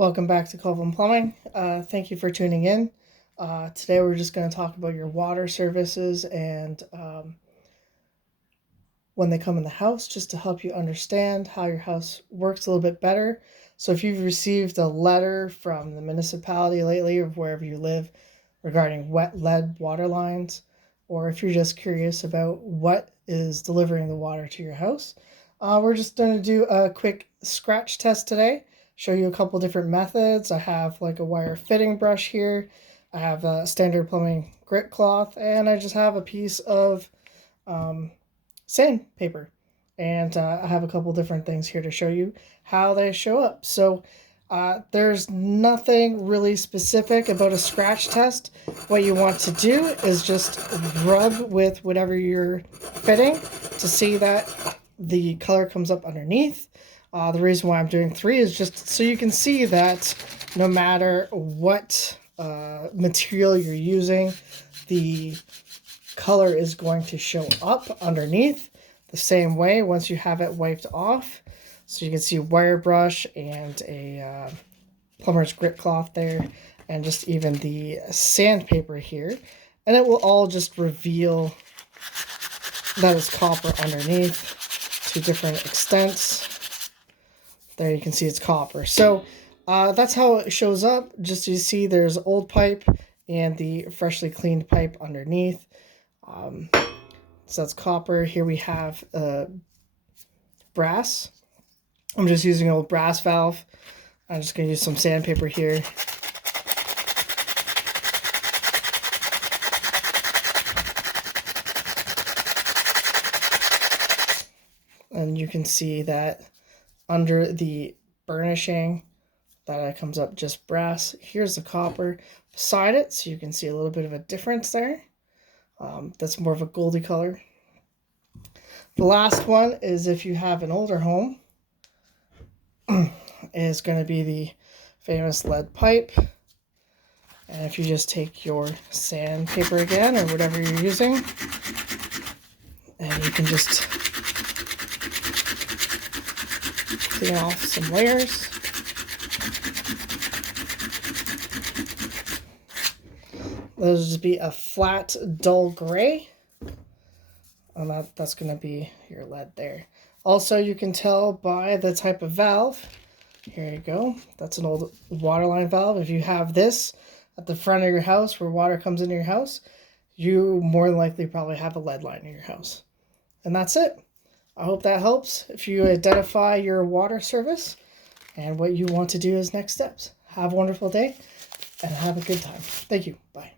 Welcome back to Colvin Plumbing. Thank you for tuning in. Today we're just going to talk about your water services and when they come in the house, just to help you understand how your house works a little bit better. So if you've received a letter from the municipality lately or wherever you live regarding wet lead water lines, or if you're just curious about what is delivering the water to your house, we're just going to do a quick scratch test today. Show you a couple different methods. I have like a wire fitting brush here. I have a standard plumbing grit cloth, and I just have a piece of sandpaper. And I have a couple different things here to show you how they show up. So there's nothing really specific about a scratch test. What you want to do is just rub with whatever you're fitting to see that the color comes up underneath. The reason why I'm doing 3 is just so you can see that no matter what material you're using, the color is going to show up underneath the same way once you have it wiped off. So you can see wire brush and a plumber's grit cloth there, and just even the sandpaper here. And it will all just reveal that it's copper underneath to different extents. There you can see it's copper. So that's how it shows up. Just you see there's old pipe and the freshly cleaned pipe underneath. So that's copper. Here we have brass. I'm just using an old brass valve. I'm just going to use some sandpaper here. And you can see that under the burnishing that it comes up just brass. Here's the copper beside it, so you can see a little bit of a difference there. That's more of a goldy color. The last one is if you have an older home, is going to be the famous lead pipe. And if you just take your sandpaper again or whatever you're using, and you can just clean off some layers. Those will just be a flat, dull gray. And that's going to be your lead there. Also, you can tell by the type of valve. Here you go. That's an old waterline valve. If you have this at the front of your house where water comes into your house, you more than likely probably have a lead line in your house. And that's it. I hope that helps if you identify your water service and what you want to do as next steps. Have a wonderful day and have a good time. Thank you. Bye.